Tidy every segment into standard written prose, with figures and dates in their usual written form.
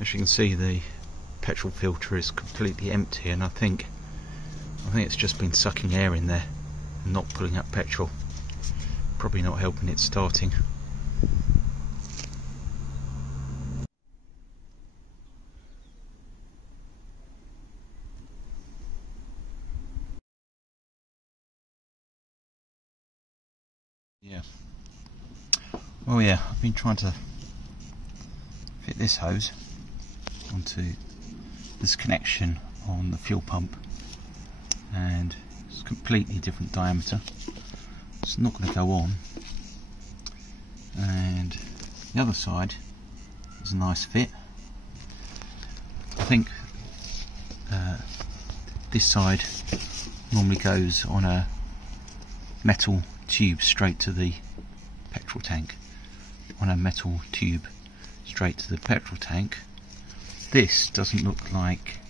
as you can see, the petrol filter is completely empty, and I think it's just been sucking air in there and not pulling up petrol. Probably not helping it starting. Yeah. Well, yeah, I've been trying to fit this hose onto this connection on the fuel pump, and it's a completely different diameter. It's not going to go on. And the other side is a nice fit. I think this side normally goes on a metal tube straight to the petrol tank. On a metal tube straight to the petrol tank. This doesn't look like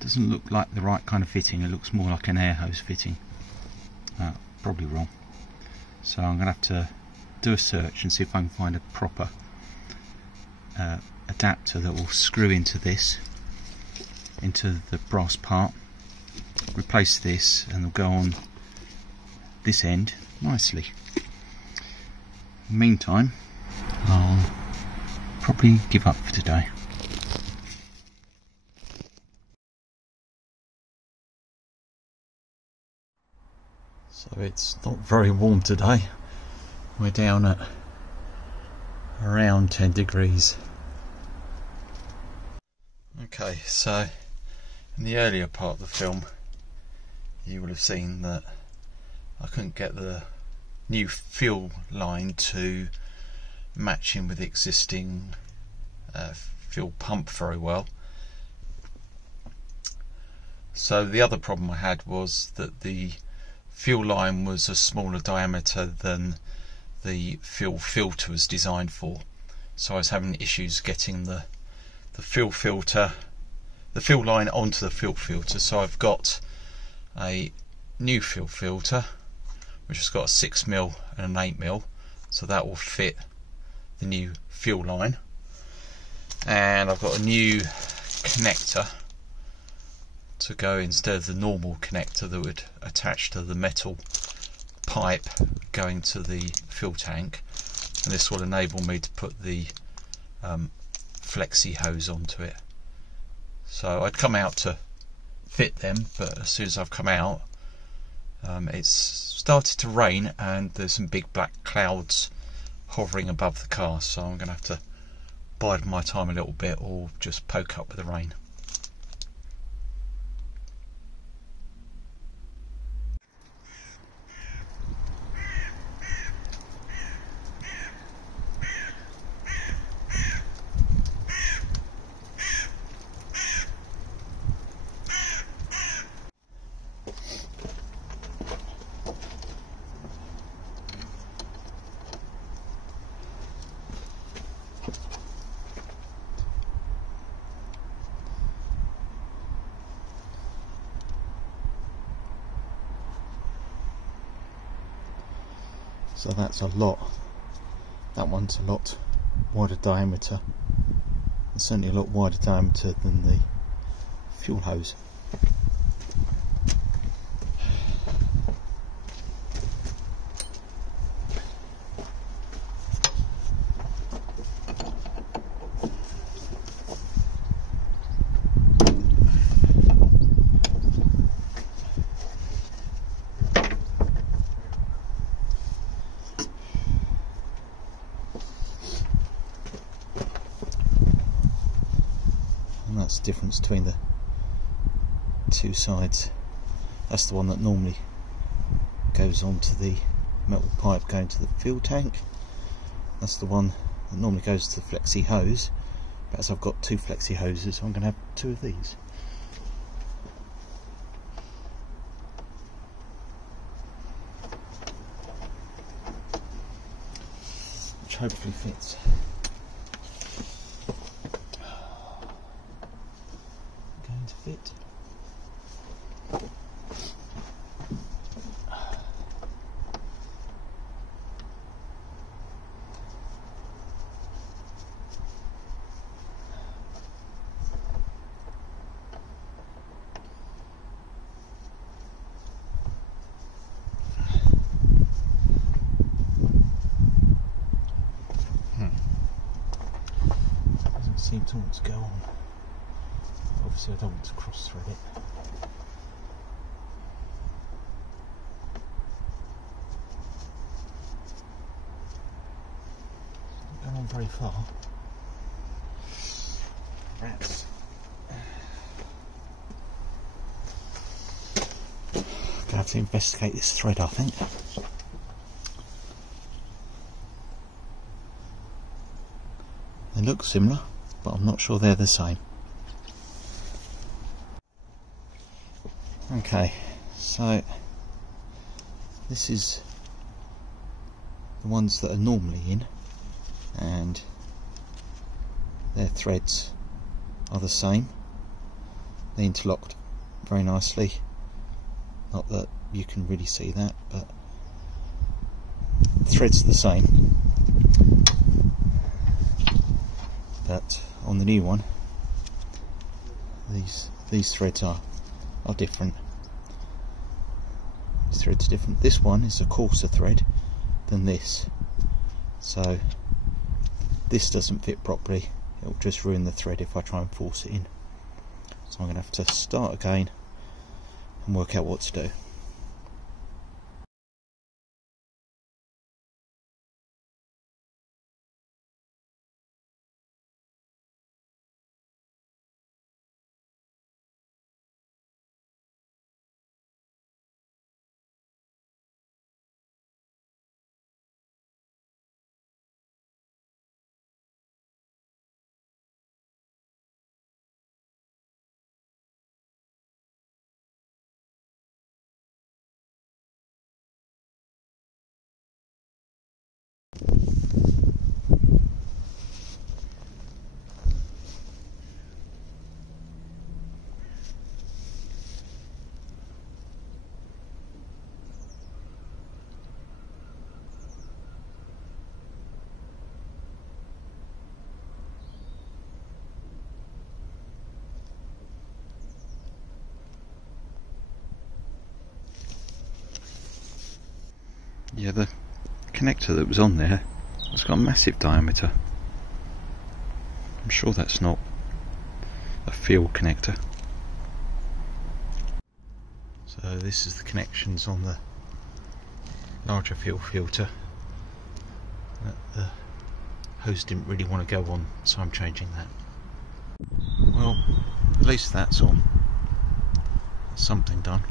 the right kind of fitting. It looks more like an air hose fitting. Probably wrong. So I'm going to have to do a search and see if I can find a proper adapter that will screw into this, into the brass part, replace this, and they'll go on this end nicely. Meantime, I'll probably give up for today. So it's not very warm today. We're down at around 10 degrees. Okay, so in the earlier part of the film you will have seen that I couldn't get the new fuel line to match in with the existing fuel pump very well. So the other problem I had was that the fuel line was a smaller diameter than the fuel filter was designed for. So I was having issues getting the fuel line onto the fuel filter. So I've got a new fuel filter which has got a 6mm and an 8mm, so that will fit the new fuel line. And I've got a new connector to go instead of the normal connector that would attach to the metal pipe going to the fuel tank, and this will enable me to put the flexi hose onto it. So I'd come out to fit them, but as soon as I've come out, it's started to rain and there's some big black clouds hovering above the car, so I'm going to have to bide my time a little bit or just poke up with the rain. So that's a lot. That one's a lot wider diameter. It's certainly a lot wider diameter than the fuel hose. That's the difference between the two sides. That's the one that normally goes onto the metal pipe going to the fuel tank. That's the one that normally goes to the flexi hose, but as I've got two flexi hoses, I'm going to have two of these. Which hopefully fits. Fit. seem to want to go on. Obviously I don't want to cross thread it. It's not going on very far. Rats. I'm going to have to investigate this thread, I think. They look similar, but I'm not sure they're the same. Okay, so this is the ones that are normally in, and their threads are the same. They interlocked very nicely. Not that you can really see that, but the threads are the same. But on the new one, these threads are different. This thread's different. This one is a coarser thread than this, so this doesn't fit properly. It'll just ruin the thread if I try and force it in. So I'm going to have to start again and work out what to do. Yeah, the connector that was on there has got a massive diameter. I'm sure that's not a field connector. So this is the connections on the larger field filter that the hose didn't really want to go on, so I'm changing that. Well, at least that's on. That's something done.